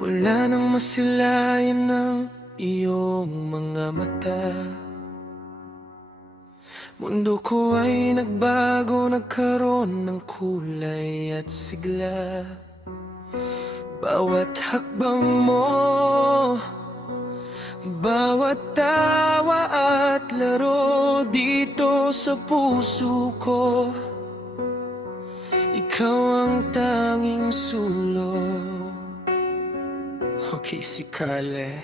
Wala nang masilayan ng iyong mga mata. Mundo ko ay nagbago, nagkaroon ng kulay at sigla. Bawat hakbang mo, bawat tawa at laro dito sa puso ko, ikaw ang tanging sulong. Okay, si Carly.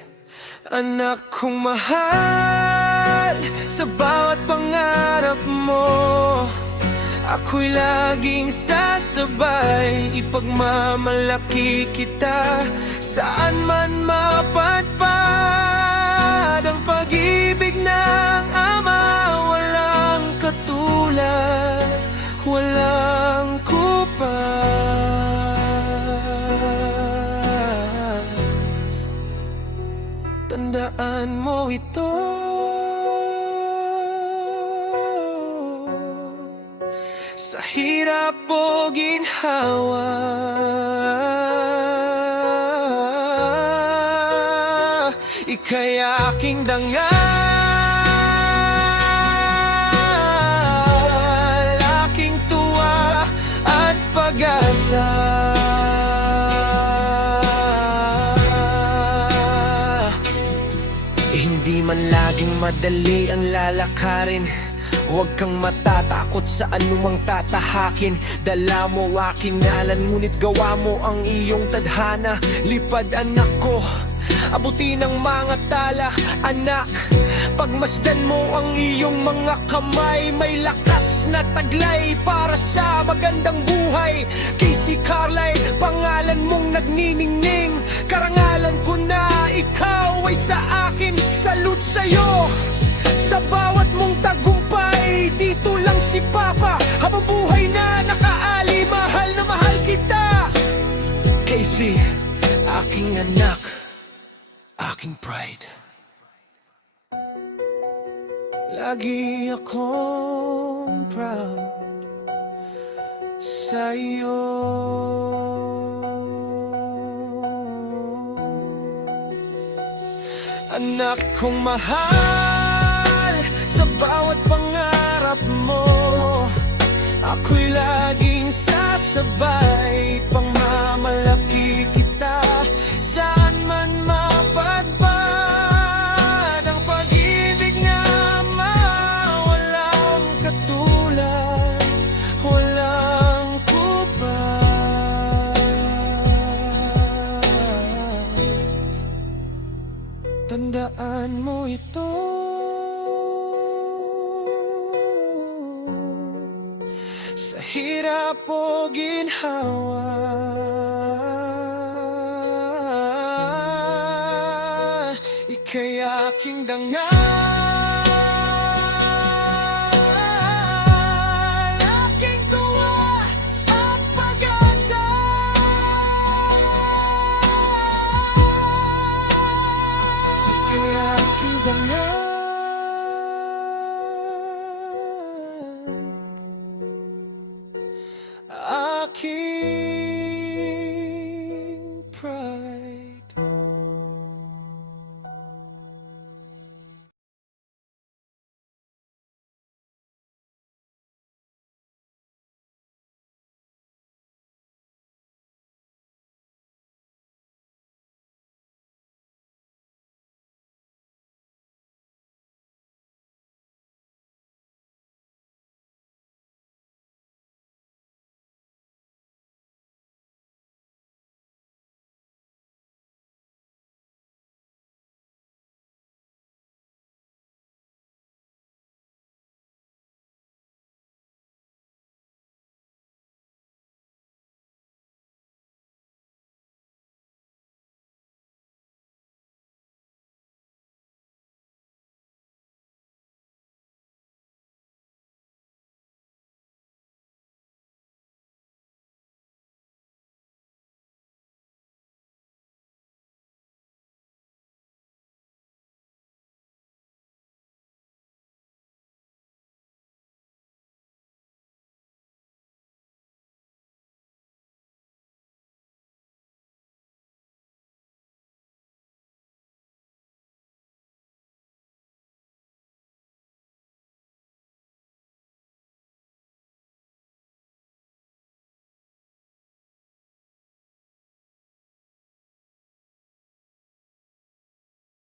Anak kong mahal, sa bawat pangarap mo ako'y laging sasabay. Ipagmamalaki kita, saan man mapadpad. Ang pag-ibig ng ama, walang katulad, walang kupad. Tandaan mo ito, sa hirap o ginhawa, ika'y aking dangal, aking tuwa at pag-asa. Hindi man laging madali ang lalakarin, huwag kang matatakot sa anumang tatahakin. Dala mo aking ngalan, ngunit gawa mo ang iyong tadhana. Lipad anak ko, abutin ang mga tala. Anak, pagmasdan mo ang iyong mga kamay, may lakas na taglay para sa magandang buhay. Casey Carly, pangalan mong nagniningning, karangalan ko na ikaw ay sa akin. Salute sa'yo sa bawat mong tagumpay. Dito lang si Papa, habang buhay na nakaali. Mahal na mahal kita, Casey, aking anak, aking pride. Lagi akong proud sa'yo. Anak kong mahal, sa bawat pangarap mo ako'y laging sasabay. Pangmamalaki kita, saan man mapadpad. Ang pag-ibig na walang katulad, walang kupad. Tandaan mo ito, sa hirap o ginhawa, ika'y aking dangal.